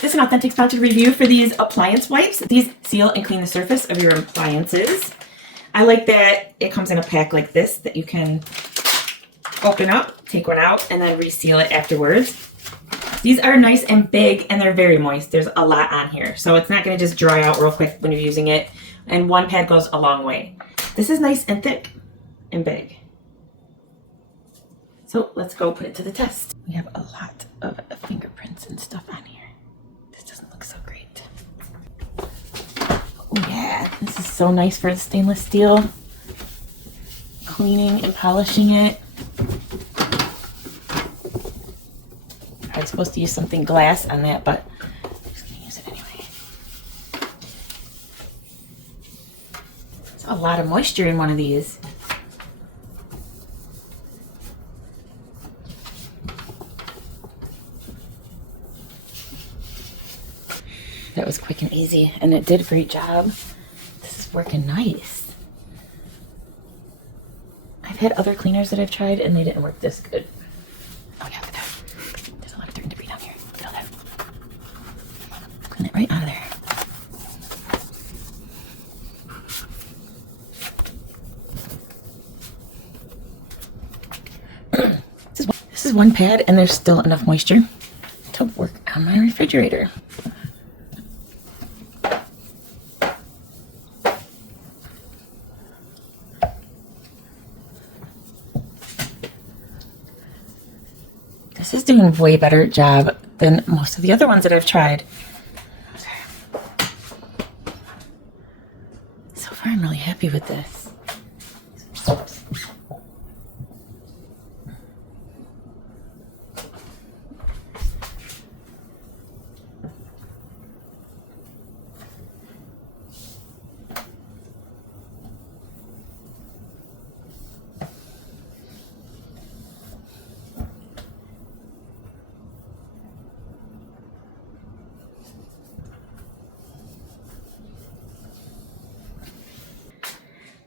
This is an authentic sponsored review for these appliance wipes. These seal and clean the surface of your appliances. I like that it comes in a pack like this that you can open up, take one out, and then reseal it afterwards. These are nice and big, and they're very moist. There's a lot on here, so it's not going to just dry out real quick when you're using it, and one pad goes a long way. This is nice and thick and big. So let's go put it to the test. We have a lot of fingerprints and stuff on here. This doesn't look so great. Oh yeah, this is so nice for the stainless steel. Cleaning and polishing it. I was supposed to use something glass on that, but I'm just gonna use it anyway. There's a lot of moisture in one of these. That was quick and easy, and it did a great job. This is working nice. I've had other cleaners that I've tried, and they didn't work this good. Oh yeah, look at that. There's a lot of dirt and debris down here. Look at all that. Clean it right out of there. This is one pad, and there's still enough moisture to work on my refrigerator. This is doing a way better job than most of the other ones that I've tried. So far, I'm really happy with this.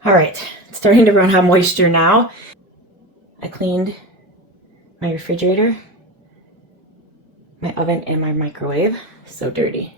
All right, it's starting to run out of moisture now. I cleaned my refrigerator, my oven, and my microwave. So dirty.